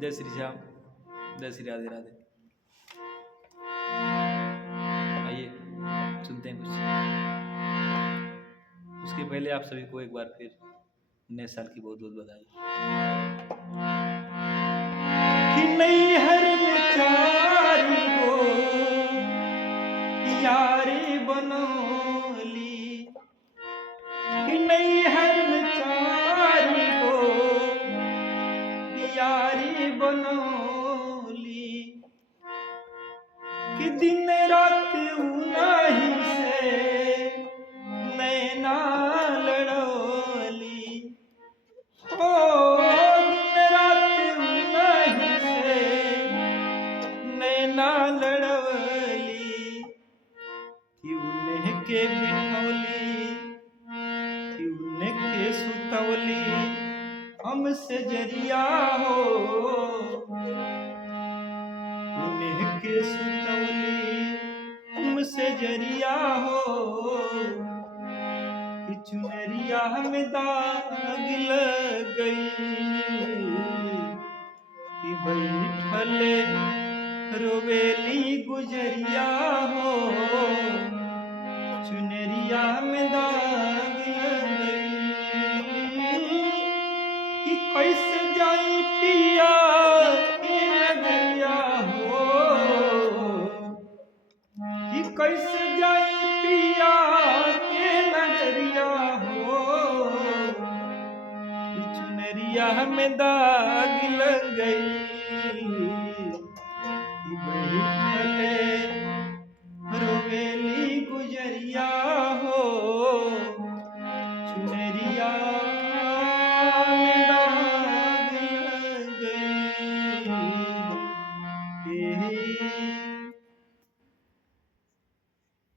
जय श्री श्याम, जय श्री राधे राधे। आइए सुनते हैं कुछ। उसके पहले आप सभी को एक बार फिर नए साल की बहुत बहुत बधाई। कि नैहर में चारी गो यारी बनौली, कि नैहर में चारी गो यारी बनौली, कि दिन रात उन्हीं से नैना लड़ौली। ओ दिन रात उन्हीं से नैना लड़ौली, कि उन्हें के बिठौली, कि उन्हें के सुतौली हमसे जरिया हो। उन्हें के सुतौली हमसे जरिया हो, कि चुनरिया में दाग लग गई, कि बैठल रोवेली गुजरिया हो। चुनरिया में दाग लग गई, कि कैसे जाई पिया के नगरिया हो, कि कैसे जाई पिया के नगरिया हो। कि चुनरिया में दाग लग गई, कि